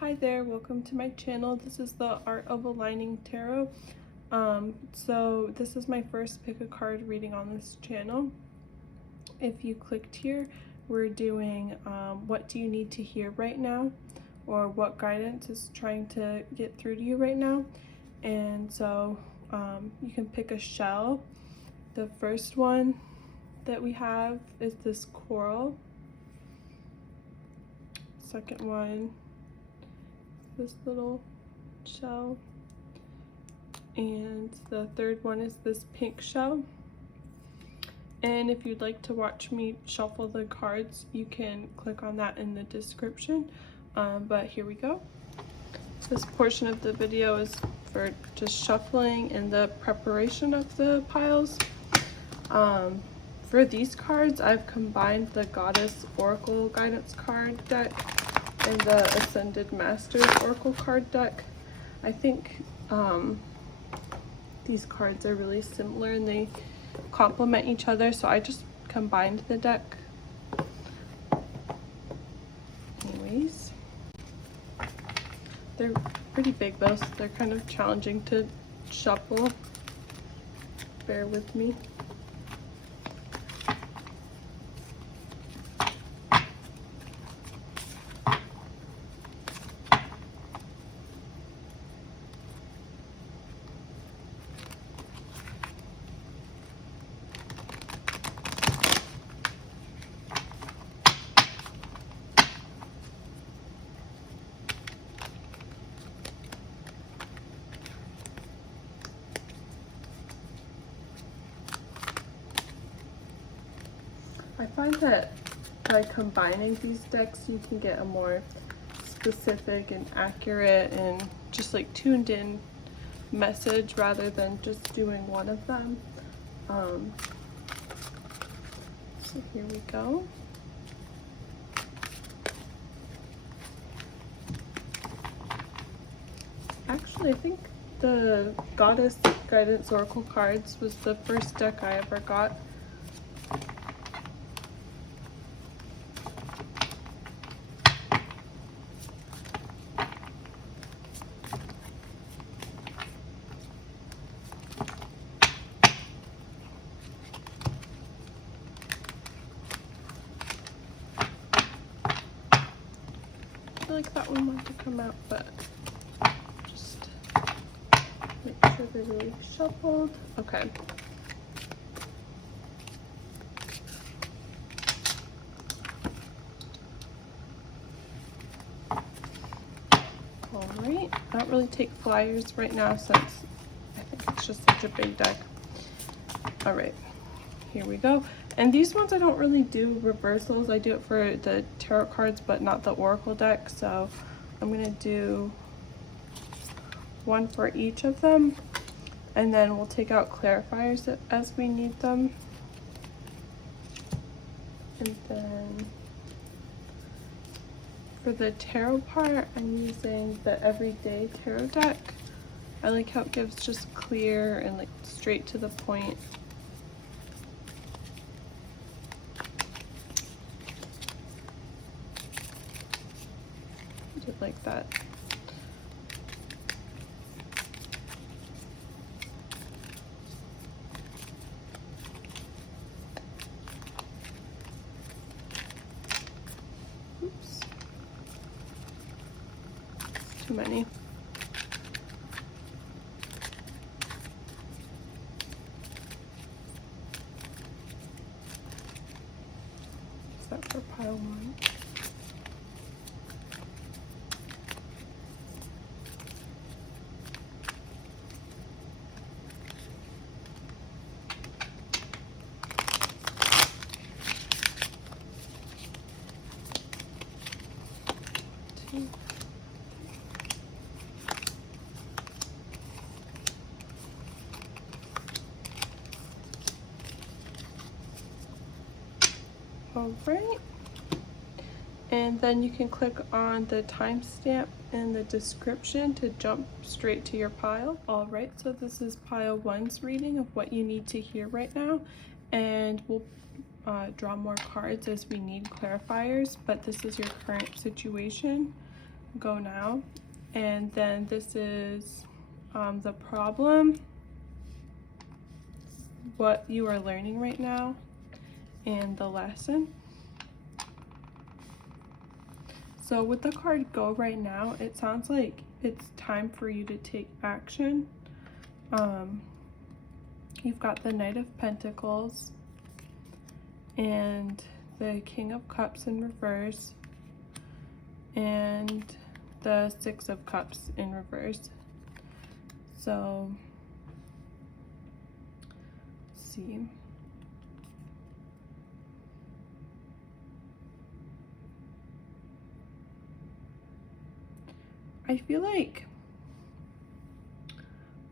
Hi there, welcome to my channel. This is the Art of Aligning Tarot. So this is my first pick a card reading on this channel. If you clicked here, we're doing what do you need to hear right now, or what guidance is trying to get through to you right now. And so you can pick a shell. The first one that we have is this coral. Second one, this little shell, and the third one is this pink shell. And if you'd like to watch me shuffle the cards, you can click on that in the description. But here we go. This portion of the video is for just shuffling and the preparation of the piles. For these cards, I've combined the Goddess Oracle Guidance card deck and the Ascended Masters Oracle card deck. I think these cards are really similar and they complement each other, so I just combined the deck. Anyways, they're pretty big though, so they're kind of challenging to shuffle. Bear with me. I find that by combining these decks, you can get a more specific and accurate and just like tuned in message rather than just doing one of them. So here we go. Actually, I think the Goddess Guidance Oracle cards was the first deck I ever got. I feel like that one wants to come out, but just make sure they're really shuffled. Okay. Alright, I don't really take flyers right now since I think it's just such a big deck. Alright, here we go. And these ones I don't really do reversals. I do it for the tarot cards, but not the oracle deck. So I'm going to do one for each of them. And then we'll take out clarifiers as we need them. And then for the tarot part, I'm using the Everyday Tarot deck. I like how it gives just clear and like straight to the point. Just like that. Oops. It's too many. Is that for pile one? All right, and then you can click on the timestamp in the description to jump straight to your pile. All right, so this is pile one's reading of what you need to hear right now, and we'll draw more cards as we need clarifiers, but this is your current situation go now. And then this is the problem, what you are learning right now, and the lesson. So with the card go right now, it sounds like it's time for you to take action. You've got the Knight of Pentacles and the King of Cups in reverse and the Six of Cups in reverse. So, let's see. I feel like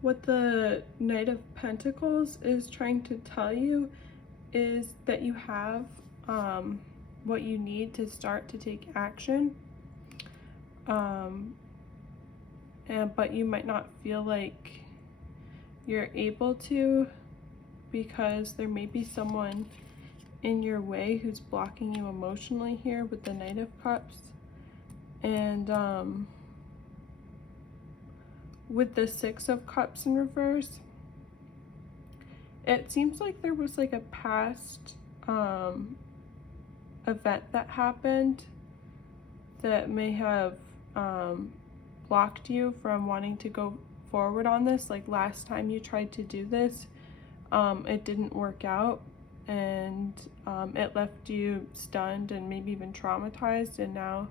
what the Knight of Pentacles is trying to tell you is that you have what you need to start to take action, but you might not feel like you're able to, because there may be someone in your way who's blocking you emotionally here with the Knight of Cups. And with the Six of Cups in reverse, it seems like there was like a past event that happened that may have blocked you from wanting to go forward on this. Like last time you tried to do this, it didn't work out, and it left you stunned and maybe even traumatized, and now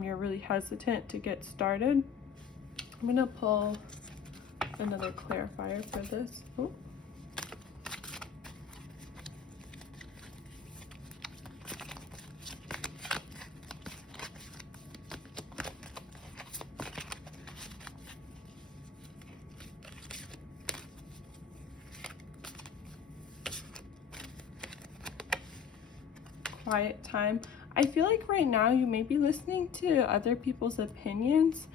you're really hesitant to get started. I'm gonna pull another clarifier for this. Oh. Quiet time. I feel like right now you may be listening to other people's opinions,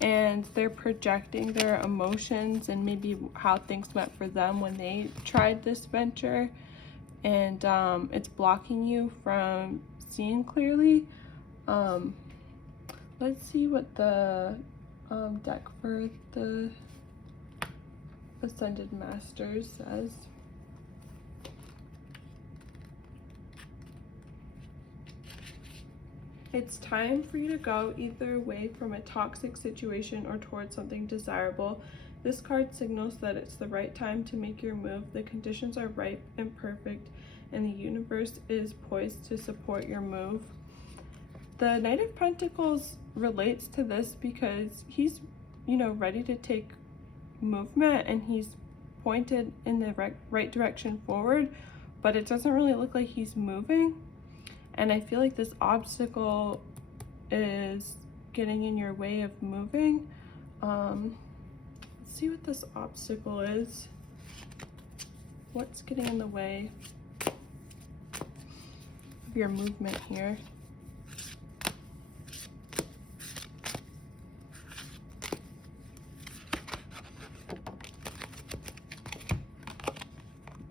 and they're projecting their emotions and maybe how things went for them when they tried this venture, and it's blocking you from seeing clearly. Let's see what the deck for the Ascended Masters says. It's time for you to go either away from a toxic situation or towards something desirable. This card signals that it's the right time to make your move. The conditions are ripe and perfect, and the universe is poised to support your move. The Knight of Pentacles relates to this because he's, ready to take movement, and he's pointed in the right direction forward, but it doesn't really look like he's moving. And I feel like this obstacle is getting in your way of moving. Let's see what this obstacle is. What's getting in the way of your movement here?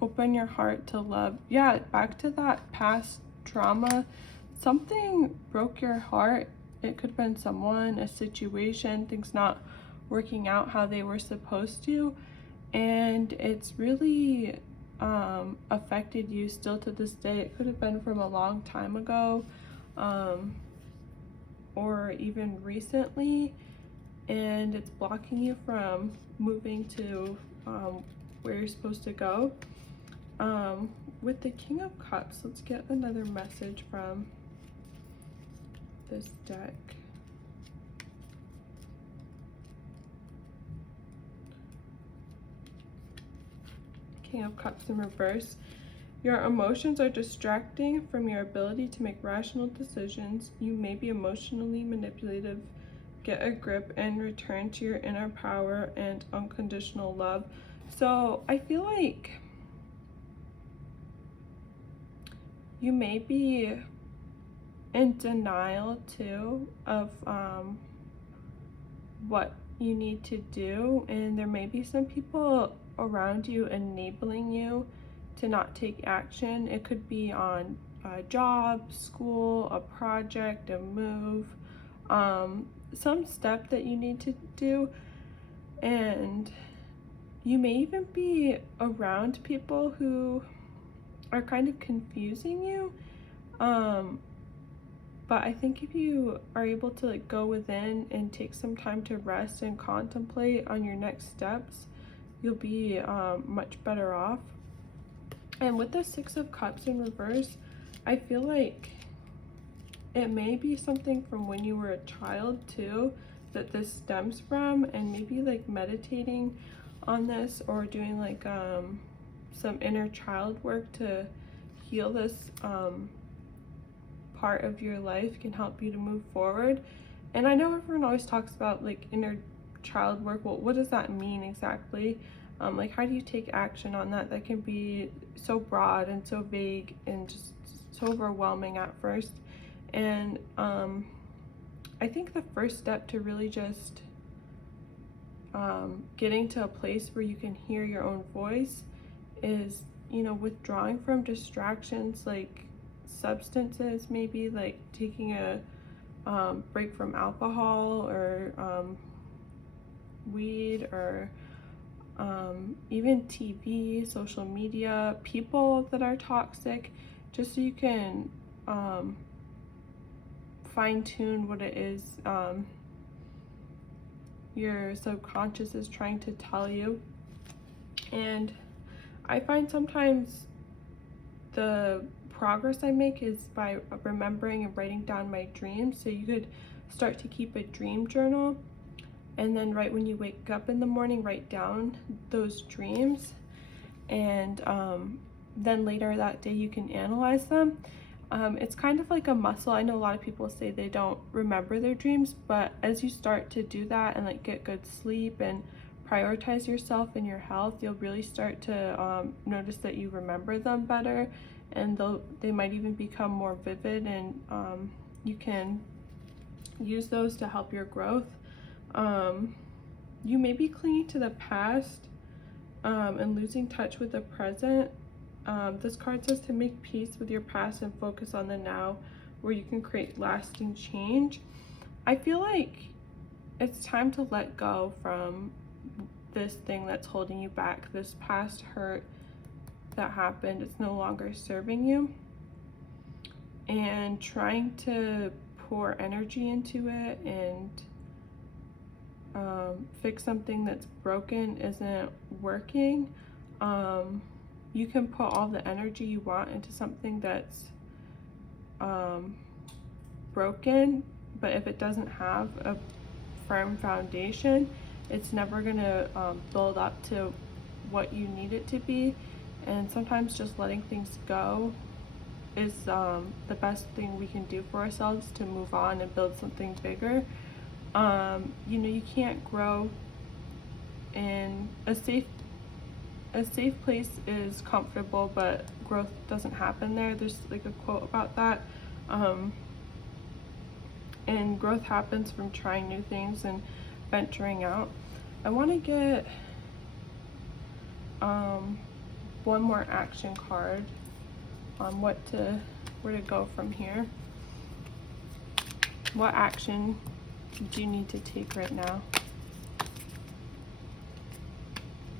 Open your heart to love. Yeah, back to that past trauma. Something broke your heart. It could have been someone, a situation, things not working out how they were supposed to, and it's really affected you still to this day. It could have been from a long time ago, or even recently, and it's blocking you from moving to where you're supposed to go. With the King of Cups, let's get another message from this deck. King of Cups in reverse. Your emotions are distracting from your ability to make rational decisions. You may be emotionally manipulative. Get a grip and return to your inner power and unconditional love. So I feel like you may be in denial too of what you need to do, and there may be some people around you enabling you to not take action. It could be on a job, school, a project, a move, some step that you need to do, and you may even be around people who are kind of confusing you. But I think if you are able to like go within and take some time to rest and contemplate on your next steps, you'll be much better off. And with the Six of Cups in reverse, I feel like it may be something from when you were a child too that this stems from, and maybe like meditating on this or doing like some inner child work to heal this part of your life can help you to move forward. And I know everyone always talks about like inner child work. Well, what does that mean exactly? Like, how do you take action on that? That can be so broad and so vague and just so overwhelming at first. And I think the first step to really just getting to a place where you can hear your own voice is, you know, withdrawing from distractions like substances, maybe like taking a break from alcohol or weed, or even TV, social media, people that are toxic, just so you can fine-tune what it is your subconscious is trying to tell you. And I find sometimes the progress I make is by remembering and writing down my dreams. So you could start to keep a dream journal, and then right when you wake up in the morning, write down those dreams, and then later that day you can analyze them. It's kind of like a muscle. I know a lot of people say they don't remember their dreams, but as you start to do that and like get good sleep and prioritize yourself and your health, you'll really start to notice that you remember them better, and they might even become more vivid, and you can use those to help your growth. You may be clinging to the past and losing touch with the present. This card says to make peace with your past and focus on the now, where you can create lasting change. I feel like it's time to let go from this thing that's holding you back, this past hurt that happened. It's no longer serving you, and trying to pour energy into it and fix something that's broken isn't working. You can put all the energy you want into something that's broken, but if it doesn't have a firm foundation, it's never gonna build up to what you need it to be. And sometimes just letting things go is the best thing we can do for ourselves to move on and build something bigger. You know, you can't grow in a safe place is comfortable, but growth doesn't happen there. There's like a quote about that. And growth happens from trying new things and venturing out. I want to get one more action card on where to go from here. What action do you need to take right now?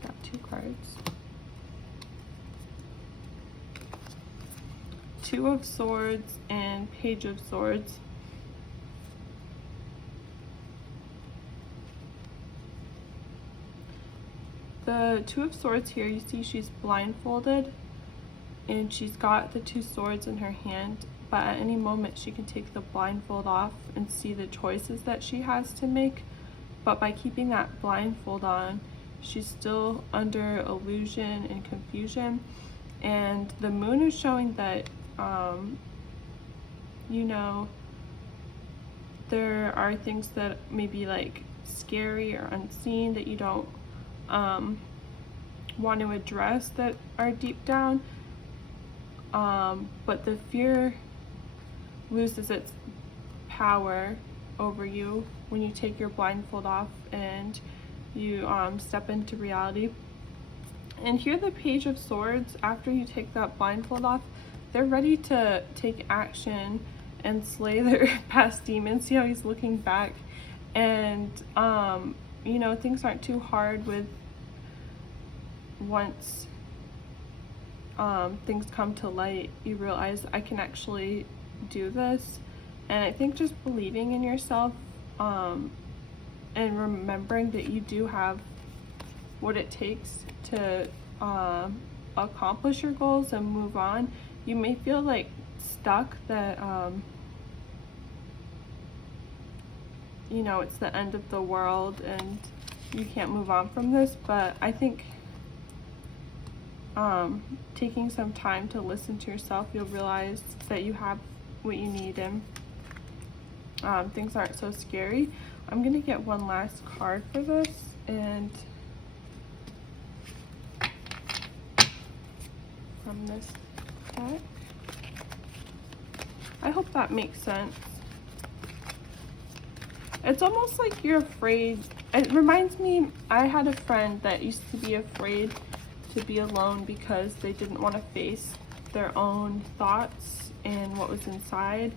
Got two cards. Two of Swords and Page of Swords. The Two of Swords here, you see she's blindfolded and she's got the two swords in her hand, but at any moment she can take the blindfold off and see the choices that she has to make. But by keeping that blindfold on, she's still under illusion and confusion. And the moon is showing that you know, there are things that may be like scary or unseen that you don't want to address, that are deep down, but the fear loses its power over you when you take your blindfold off and you step into reality. And here the Page of Swords, after you take that blindfold off, they're ready to take action and slay their past demons. See how he's looking back, and you know, things aren't too hard with once things come to light, you realize I can actually do this. And I think just believing in yourself and remembering that you do have what it takes to accomplish your goals and move on. You may feel like stuck, that you know, it's the end of the world and you can't move on from this, but I think taking some time to listen to yourself, you'll realize that you have what you need, and things aren't so scary. I'm gonna get one last card for this, and from this deck. I hope that makes sense. It's almost like you're afraid. It reminds me, I had a friend that used to be afraid to be alone because they didn't want to face their own thoughts and what was inside.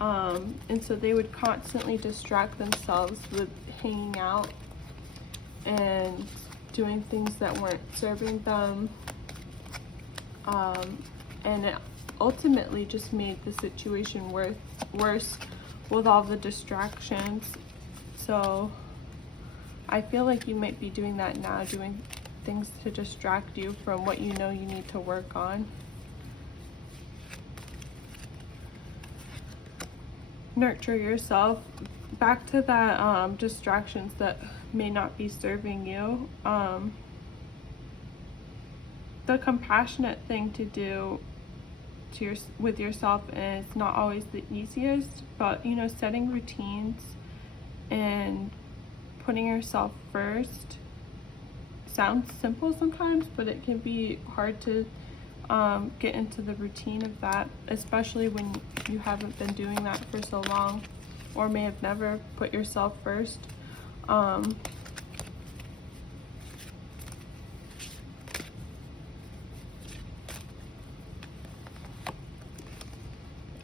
And so they would constantly distract themselves with hanging out and doing things that weren't serving them. And it ultimately just made the situation worse with all the distractions. So I feel like you might be doing that now, doing things to distract you from what you know you need to work on. Nurture yourself. Back to that distractions that may not be serving you. The compassionate thing to do with yourself is not always the easiest, but you know, setting routines and putting yourself first sounds simple sometimes, but it can be hard to get into the routine of that, especially when you haven't been doing that for so long, or may have never put yourself first.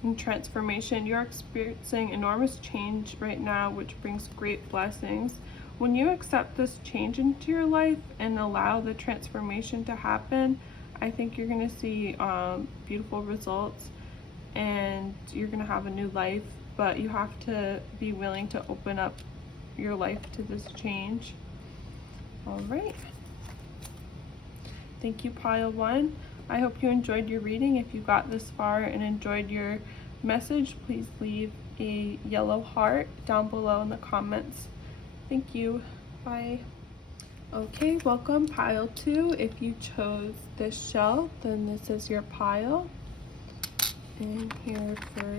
In transformation, you're experiencing enormous change right now, which brings great blessings. When you accept this change into your life and allow the transformation to happen, I think you're going to see beautiful results, and you're going to have a new life, but you have to be willing to open up your life to this change. All right. Thank you, pile one. I hope you enjoyed your reading. If you got this far and enjoyed your message, please leave a yellow heart down below in the comments. Thank you. Bye. Okay, welcome, pile two. If you chose this shell, then this is your pile. And here for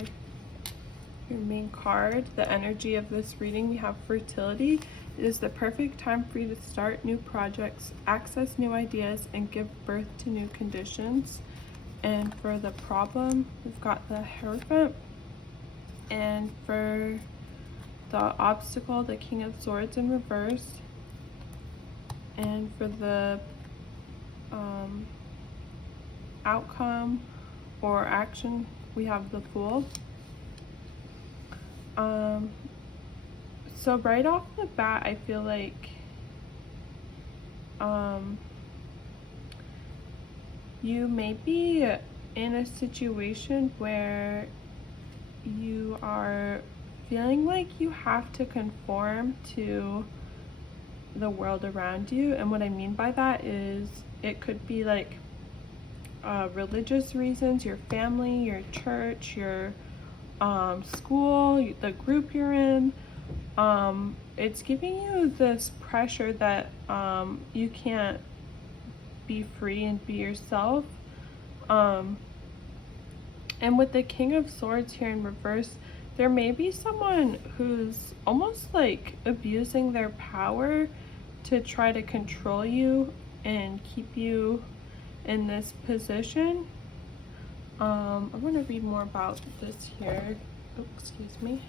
your main card, the energy of this reading, we have fertility. It is the perfect time for you to start new projects, access new ideas, and give birth to new conditions. And for the problem, we've got the Hierophant. And for the obstacle, the King of Swords in reverse. And for the outcome or action, we have the Fool. So right off the bat, I feel like you may be in a situation where you are feeling like you have to conform to the world around you. And what I mean by that is it could be like religious reasons, your family, your church, your school, the group you're in. It's giving you this pressure that you can't be free and be yourself. And with the King of Swords here in reverse, there may be someone who's almost like abusing their power to try to control you and keep you in this position. I'm going to read more about this here. Oh, excuse me.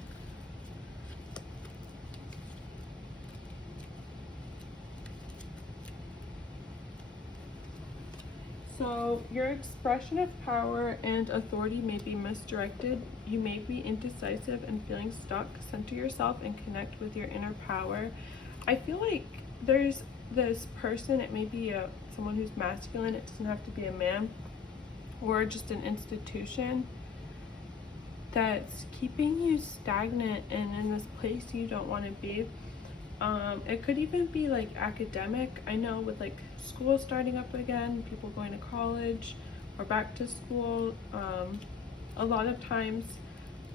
So your expression of power and authority may be misdirected. You may be indecisive and feeling stuck. Center yourself and connect with your inner power. I feel like there's this person, it may be someone who's masculine, it doesn't have to be a man, or just an institution that's keeping you stagnant and in this place you don't want to be. It could even be like academic. I know with like school starting up again, people going to college or back to school, a lot of times,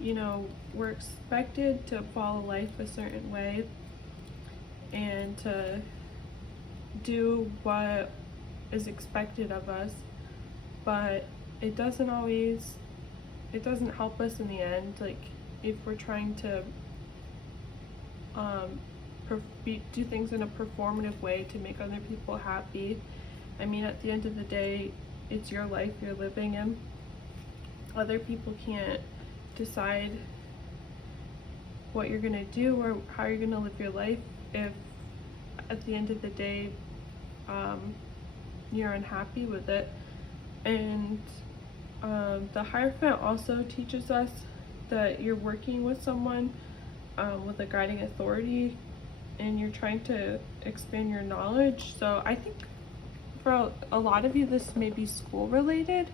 you know, we're expected to follow life a certain way and to do what is expected of us, but it doesn't help us in the end. Like if we're trying to do things in a performative way to make other people happy. I mean, at the end of the day, it's your life you're living in. Other people can't decide what you're gonna do or how you're gonna live your life if at the end of the day you're unhappy with it. And the Hierophant also teaches us that you're working with someone with a guiding authority and you're trying to expand your knowledge. So I think for a lot of you this may be school related.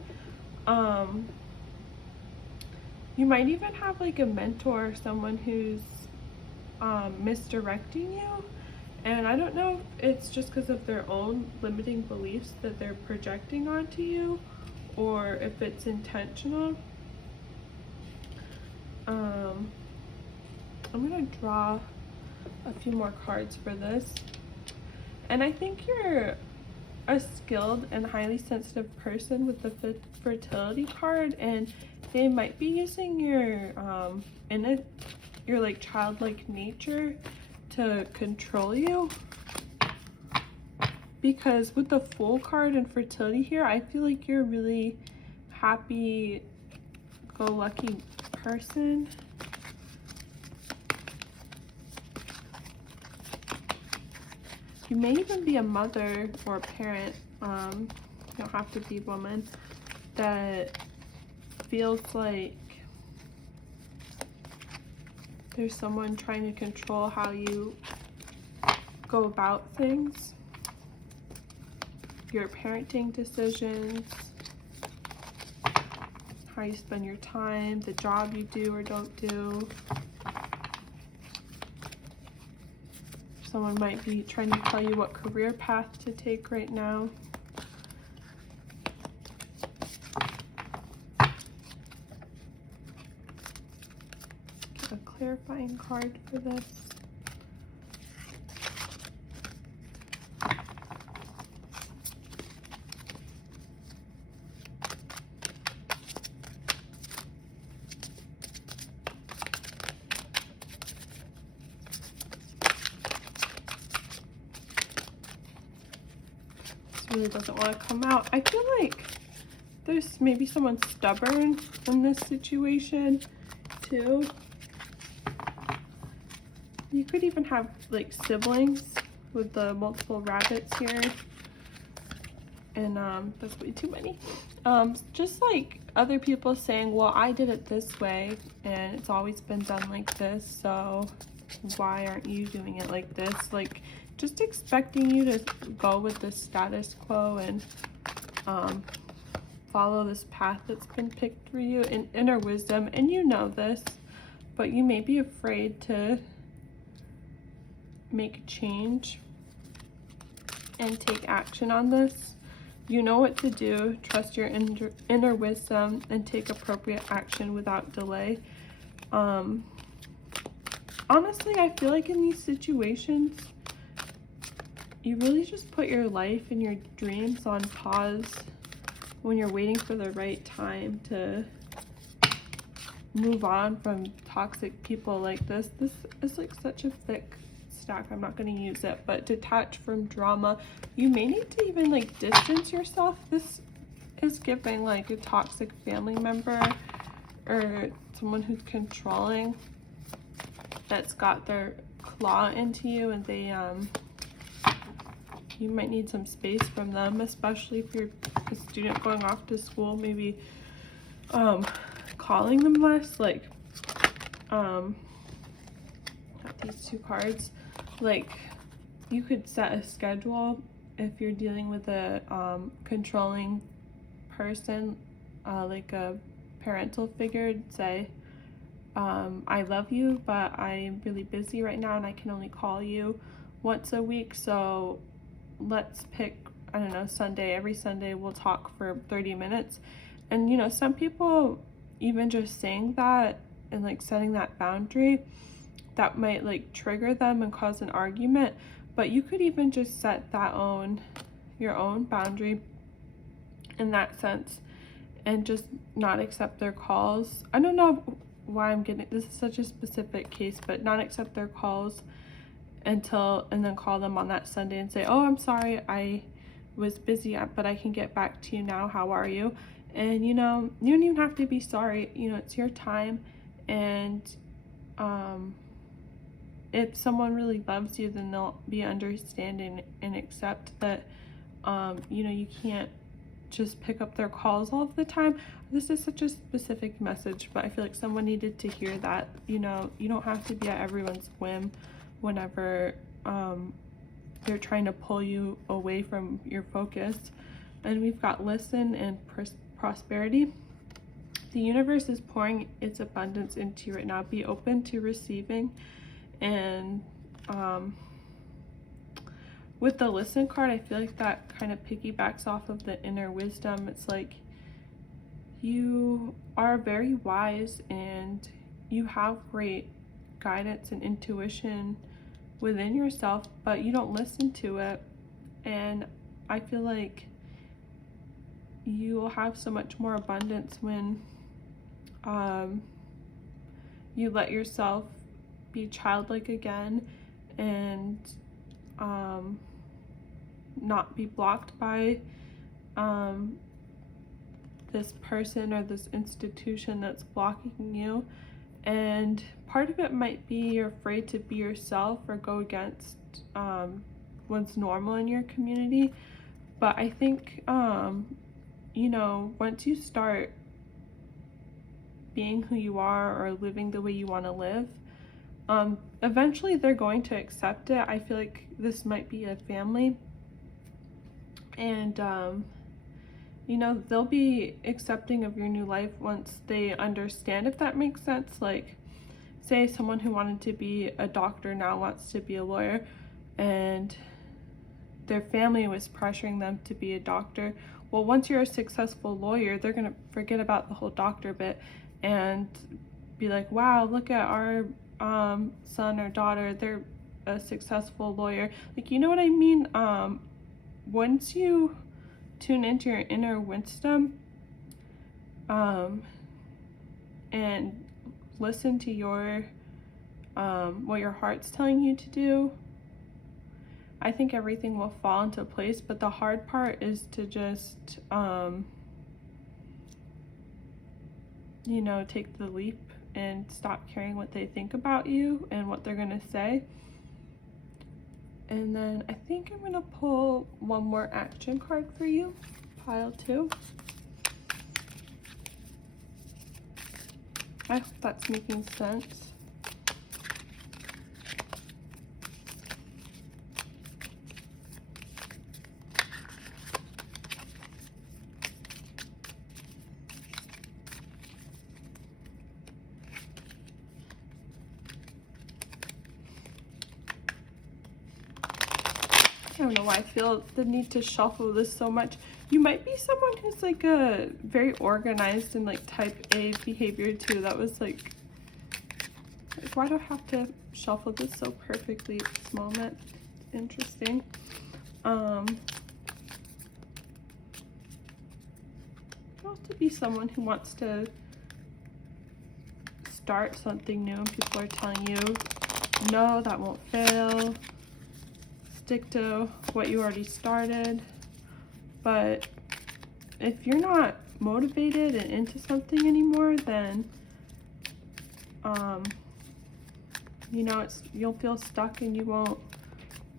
You might even have like a mentor or someone who's misdirecting you, and I don't know if it's just because of their own limiting beliefs that they're projecting onto you or if it's intentional. I'm gonna draw a few more cards for this, and I think you're a skilled and highly sensitive person with the fertility card, and they might be using your your like childlike nature to control you, because with the Fool card and fertility here, I feel like you're a really happy go lucky person. You may even be a mother or a parent, you don't have to be a woman, that feels like there's someone trying to control how you go about things, your parenting decisions, how you spend your time, the job you do or don't do. Someone might be trying to tell you what career path to take right now. Get a clarifying card for this. Really doesn't want to come out. I feel like there's maybe someone stubborn in this situation too. You could even have like siblings with the multiple rabbits here, and that's way too many. Just like other people saying, well, I did it this way and it's always been done like this, so why aren't you doing it like this? Like just expecting you to go with the status quo and follow this path that's been picked for you in inner wisdom, and you know this, but you may be afraid to make a change and take action on this. You know what to do. Trust your inner wisdom and take appropriate action without delay. Honestly, I feel like in these situations, you really just put your life and your dreams on pause when you're waiting for the right time to move on from toxic people like this. This is like such a thick stack. I'm not going to use it, but detach from drama. You may need to even like distance yourself. This is giving like a toxic family member or someone who's controlling, that's got their claw into you, and they you might need some space from them, especially if you're a student going off to school, maybe calling them less, like got these two cards. Like, you could set a schedule if you're dealing with a controlling person, like a parental figure. Say, I love you, but I'm really busy right now and I can only call you once a week, so let's pick, I don't know, Sunday. Every Sunday we'll talk for 30 minutes. And you know, some people, even just saying that and like setting that boundary, that might like trigger them and cause an argument. But you could even just set your own boundary in that sense and just not accept their calls. I don't know why I'm getting, this is such a specific case, but not accept their calls and then call them on that Sunday and say, oh, I'm sorry, I was busy, but I can get back to you now. How are you? And you know, you don't even have to be sorry. You know, it's your time. And if someone really loves you, then they'll be understanding and accept that, you know, you can't just pick up their calls all the time. This is such a specific message, but I feel like someone needed to hear that. You know, you don't have to be at everyone's whim whenever they're trying to pull you away from your focus. And we've got listen and prosperity. The universe is pouring its abundance into you right now. Be open to receiving. And with the listen card, I feel like that kind of piggybacks off of the inner wisdom. It's like you are very wise and you have great guidance and intuition within yourself, but you don't listen to it. And I feel like you will have so much more abundance when you let yourself be childlike again and not be blocked by this person or this institution that's blocking you. And part of it might be you're afraid to be yourself or go against what's normal in your community. But I think you know, once you start being who you are or living the way you want to live, eventually they're going to accept it. I feel like this might be a family, and you know, they'll be accepting of your new life once they understand, if that makes sense. Like, say someone who wanted to be a doctor now wants to be a lawyer, and their family was pressuring them to be a doctor. Well, once you're a successful lawyer, they're gonna forget about the whole doctor bit and be like, wow, look at our son or daughter, they're a successful lawyer. Like, you know what I mean? Once you tune into your inner wisdom and listen to your what your heart's telling you to do, I think everything will fall into place. But the hard part is to just you know, take the leap and stop caring what they think about you and what they're gonna say. And then I think I'm gonna pull one more action card for you, pile 2. I hope that's making sense. I don't know why I feel the need to shuffle this so much. You might be someone who's like a very organized and like type A behavior too. That was like why do I have to shuffle this so perfectly at this moment? Interesting. You have to be someone who wants to start something new and people are telling you, no, that won't fail. Stick to what you already started. But if you're not motivated and into something anymore, then you know, you'll feel stuck and you won't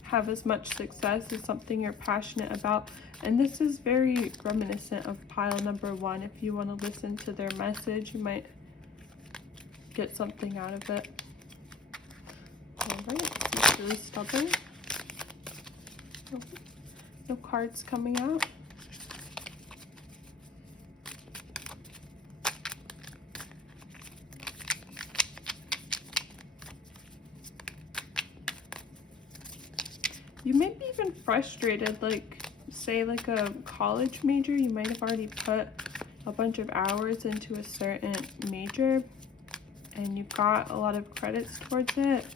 have as much success as something you're passionate about. And this is very reminiscent of pile number 1. If you want to listen to their message, you might get something out of it. All right, this is really stubborn. No cards coming out. You may be even frustrated, like say like a college major, you might have already put a bunch of hours into a certain major and you've got a lot of credits towards it,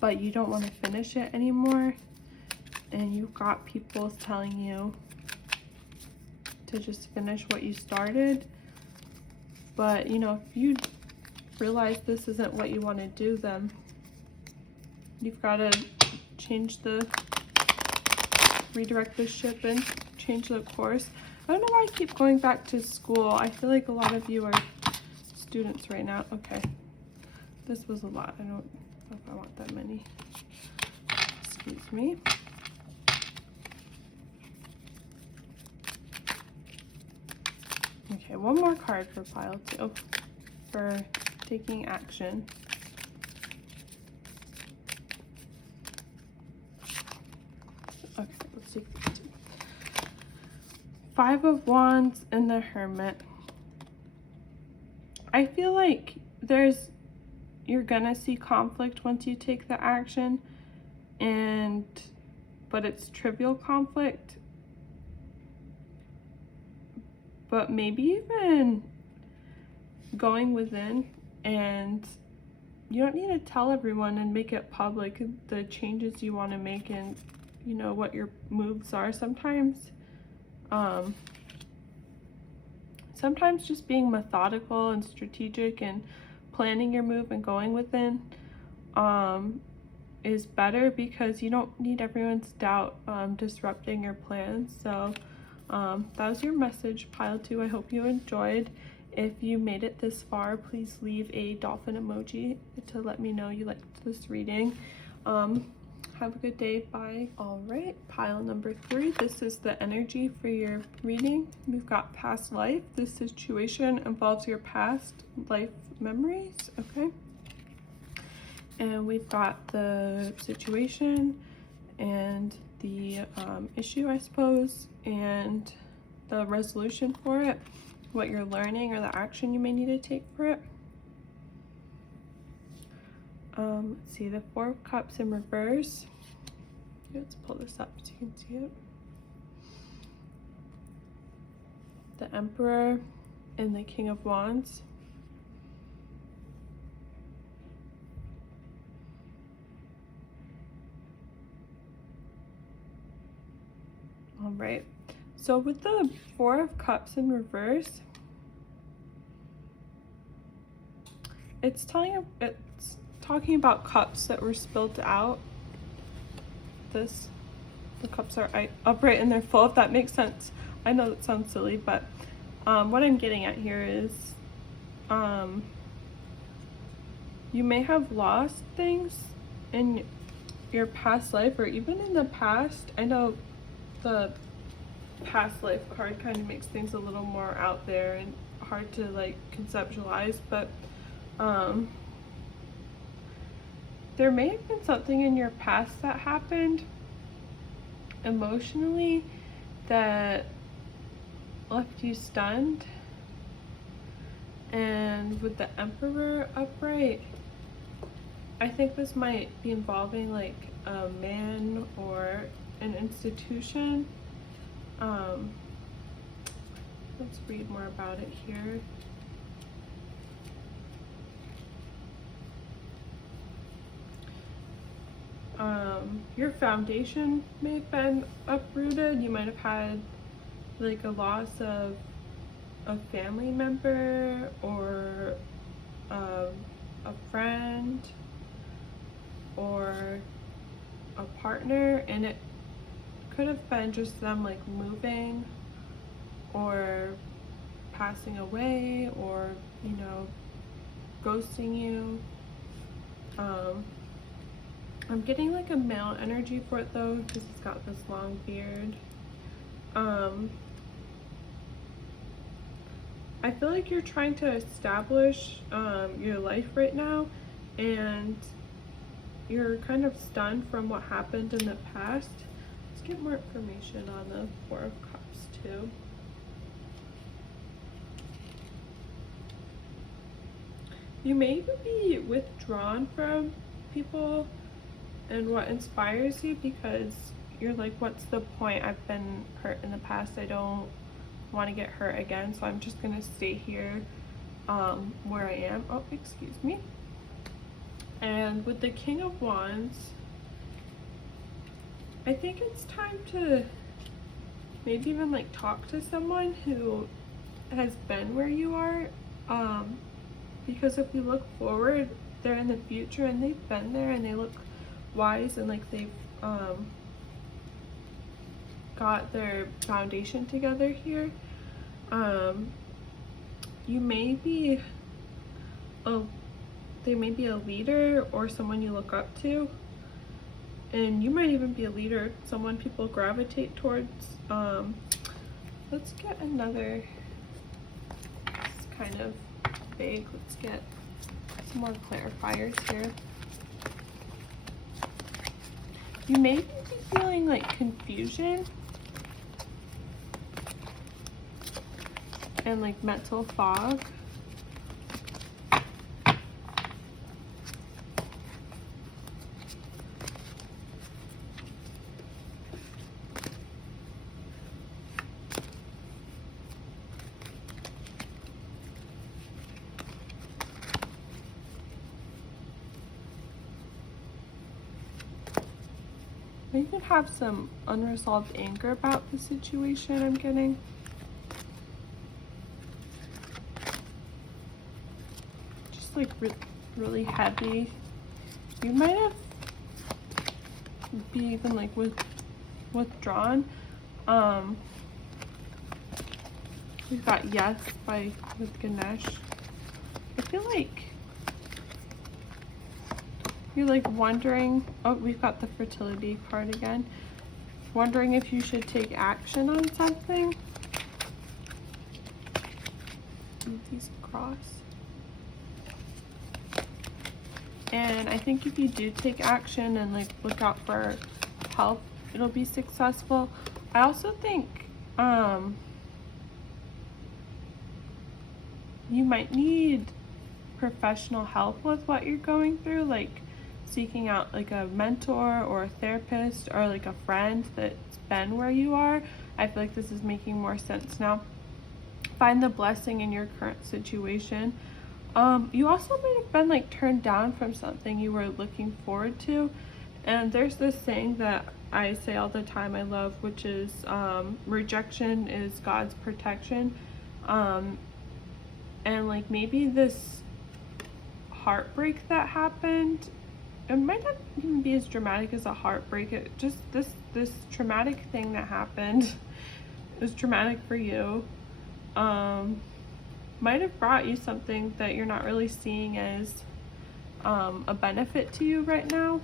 but you don't want to finish it anymore, and you've got people telling you to just finish what you started. But you know, if you realize this isn't what you want to do, then you've got to redirect the ship and change the course. I don't know why I keep going back to school. I feel like a lot of you are students right now. Okay, this was a lot. I don't know if I want that many. Excuse me. Okay, one more card for pile 2 for taking action. Okay, let's see. 5 of Wands and the Hermit. I feel like you're gonna see conflict once you take the action, but it's trivial conflict. But maybe even going within, and you don't need to tell everyone and make it public the changes you want to make and you know what your moves are. Sometimes just being methodical and strategic and planning your move and going within is better, because you don't need everyone's doubt disrupting your plans. So that was your message, pile 2. I hope you enjoyed. If you made it this far, please leave a dolphin emoji to let me know you liked this reading. Have a good day. Bye. All right, pile number 3. This is the energy for your reading. We've got past life. This situation involves your past life memories. Okay. And we've got the situation and the issue, I suppose, and the resolution for it, what you're learning or the action you may need to take for it. Let's see, the 4 of Cups in reverse. Let's pull this up so you can see it. The Emperor and the King of Wands. All right, so with the 4 of Cups in reverse, it's talking about cups that were spilled out. The cups are upright and they're full, if that makes sense. I know that sounds silly, but what I'm getting at here is you may have lost things in your past life or even in the past. I know the past life card kind of makes things a little more out there and hard to like conceptualize, but there may have been something in your past that happened emotionally that left you stunned. And with the Emperor upright, I think this might be involving like a man or an institution. Let's read more about it here. Your foundation may have been uprooted. You might have had like a loss of a family member or a friend or a partner, and it could have been just them like moving or passing away or, you know, ghosting you. I'm getting like a male energy for it though, because it's got this long beard. I feel like you're trying to establish your life right now, and you're kind of stunned from what happened in the past. Let's get more information on the Four of Cups too. You may be withdrawn from people and what inspires you, because you're like, what's the point? I've been hurt in the past. I don't want to get hurt again, so I'm just gonna stay here where I am. Oh, excuse me. And with the King of Wands, I think it's time to maybe even like talk to someone who has been where you are, because if you look forward, they're in the future and they've been there and they look wise and like they've got their foundation together here. You may be they may be a leader or someone you look up to, and you might even be a leader, someone people gravitate towards. Let's get another, it's kind of vague, let's get some more clarifiers here. You may be feeling like confusion and like mental fog. You could have some unresolved anger about the situation, I'm getting. Just like really heavy. You might have be even like withdrawn. We've got Yes with Ganesh. I feel like you're like wondering, oh, we've got the fertility card again. Wondering if you should take action on something. Move these across. And I think if you do take action and like look out for help, it'll be successful. I also think you might need professional help with what you're going through, like seeking out like a mentor or a therapist or like a friend that's been where you are. I feel like this is making more sense now. Find the blessing in your current situation. You also might have been like turned down from something you were looking forward to. And there's this saying that I say all the time I love, which is rejection is God's protection. And like maybe this heartbreak that happened, it might not even be as dramatic as a heartbreak. It just this traumatic thing that happened is traumatic for you. Might have brought you something that you're not really seeing as a benefit to you right now.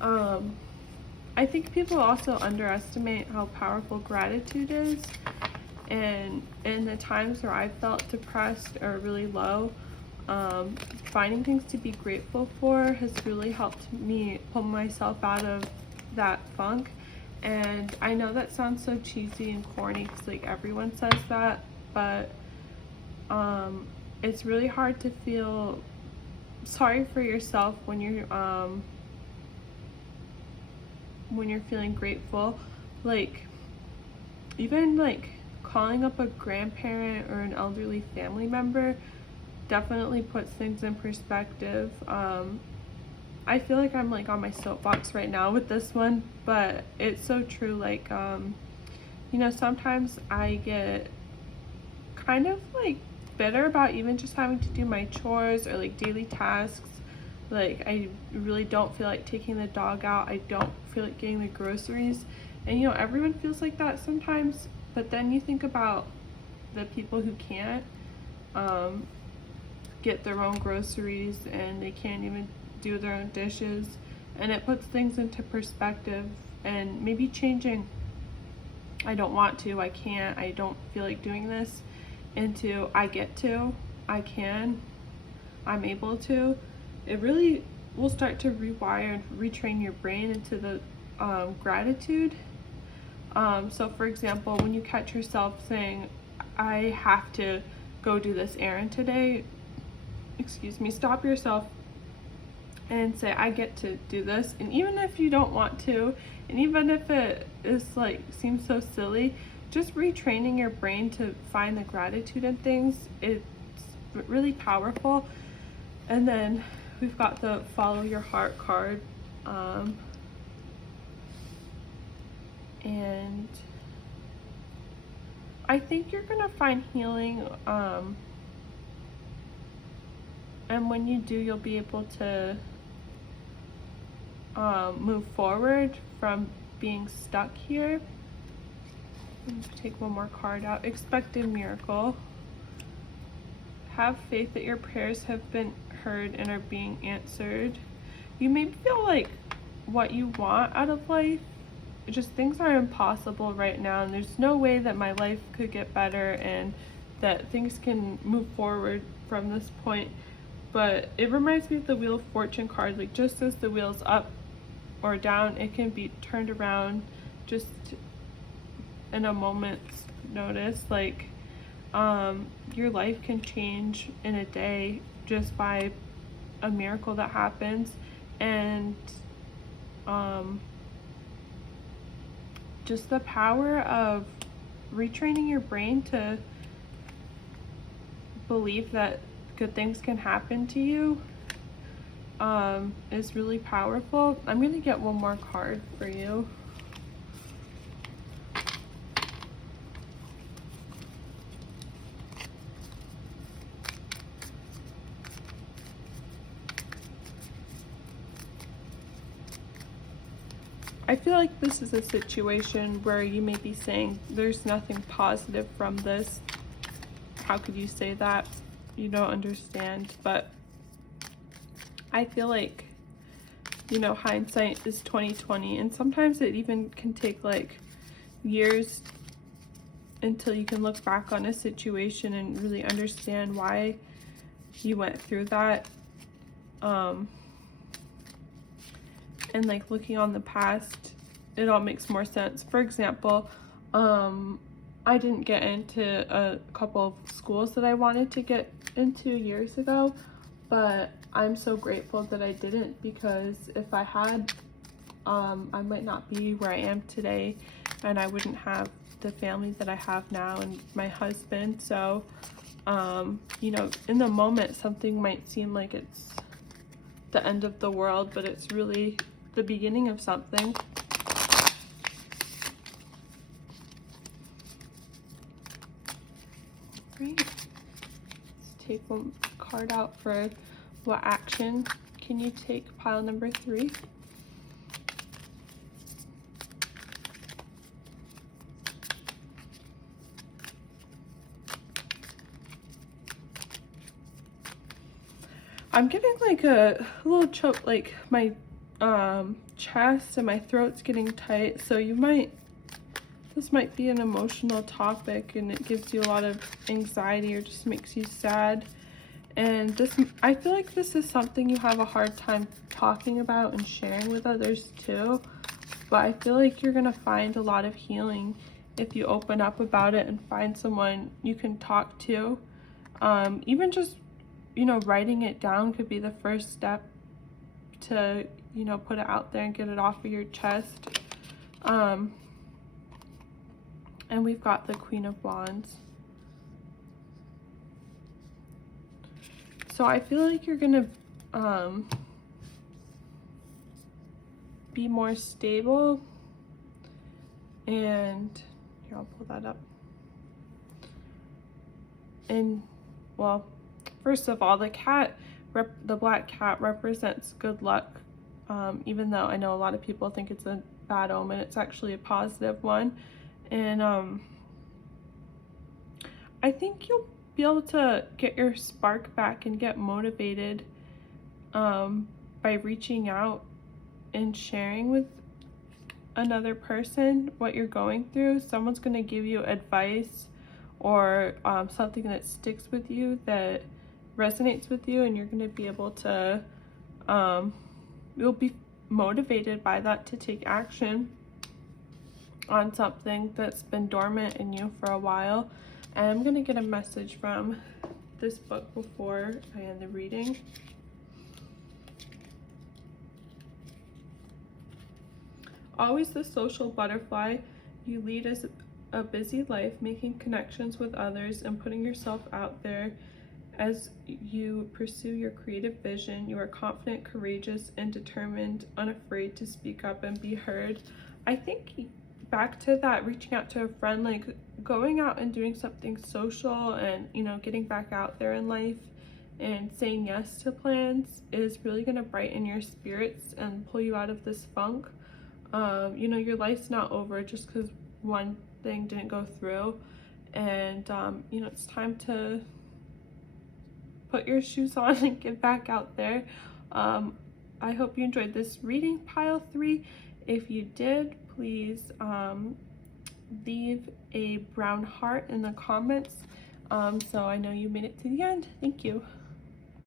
I think people also underestimate how powerful gratitude is. And in the times where I felt depressed or really low, finding things to be grateful for has really helped me pull myself out of that funk. And I know that sounds so cheesy and corny because like everyone says that, but it's really hard to feel sorry for yourself when you're feeling grateful. Like even like calling up a grandparent or an elderly family member definitely puts things in perspective. I feel like I'm like on my soapbox right now with this one, but it's so true. Like you know, sometimes I get kind of like bitter about even just having to do my chores or like daily tasks. Like I really don't feel like taking the dog out. I don't feel like getting the groceries. And you know, everyone feels like that sometimes, but then you think about the people who can't get their own groceries and they can't even do their own dishes. And it puts things into perspective, and maybe changing I don't want to, I can't, I don't feel like doing this, into I get to, I can, I'm able to. It really will start to rewire and retrain your brain into the gratitude. So for example, when you catch yourself saying, I have to go do this errand today, stop yourself and say, I get to do this. And even if you don't want to, and even if it is like seems so silly, just retraining your brain to find the gratitude in things, it's really powerful. And then we've got the follow your heart card. And I think you're gonna find healing, and when you do, you'll be able to move forward from being stuck here. Take one more card out. Expect a miracle. Have faith that your prayers have been heard and are being answered. You may feel like what you want out of life, just things are impossible right now, and there's no way that my life could get better and that things can move forward from this point. But it reminds me of the Wheel of Fortune card, like just as the wheel's up or down, it can be turned around just in a moment's notice. Like your life can change in a day just by a miracle that happens. And just the power of retraining your brain to believe that good things can happen to you is really powerful. I'm gonna get one more card for you. I feel like this is a situation where you may be saying, there's nothing positive from this. How could you say that? You don't understand. But I feel like, you know, hindsight is 20/20, and sometimes it even can take like years until you can look back on a situation and really understand why you went through that. And like looking on the past, it all makes more sense. For example, I didn't get into a couple of schools that I wanted to get into years ago, but I'm so grateful that I didn't, because if I had, I might not be where I am today, and I wouldn't have the family that I have now and my husband. So you know, in the moment something might seem like it's the end of the world, but it's really the beginning of something. Great. Let's take one card out for what action can you take, pile number 3. I'm getting like a little choke, like my chest and my throat's getting tight, so this might be an emotional topic, and it gives you a lot of anxiety or just makes you sad. And this, I feel like this is something you have a hard time talking about and sharing with others too, but I feel like you're gonna find a lot of healing if you open up about it and find someone you can talk to. Even just, you know, writing it down could be the first step to, you know, put it out there and get it off of your chest. And we've got the Queen of Wands. So I feel like you're gonna be more stable, and here, I'll pull that up. And well, first of all, the black cat represents good luck. Even though I know a lot of people think it's a bad omen, it's actually a positive one. And I think you'll be able to get your spark back and get motivated by reaching out and sharing with another person what you're going through. Someone's going to give you advice or something that sticks with you, that resonates with you, and you're going to be able to you'll be motivated by that to take action on something that's been dormant in you for a while. And I'm going to get a message from this book before I end the reading. Always the social butterfly, you lead as a busy life, making connections with others and putting yourself out there. As you pursue your creative vision, you are confident, courageous, and determined, unafraid to speak up and be heard. I think back to that, reaching out to a friend, like going out and doing something social and, you know, getting back out there in life and saying yes to plans is really going to brighten your spirits and pull you out of this funk. You know, your life's not over just because one thing didn't go through. And, you know, it's time to put your shoes on and get back out there. I hope you enjoyed this reading, pile 3. If you did, please leave a brown heart in the comments so I know you made it to the end. Thank you.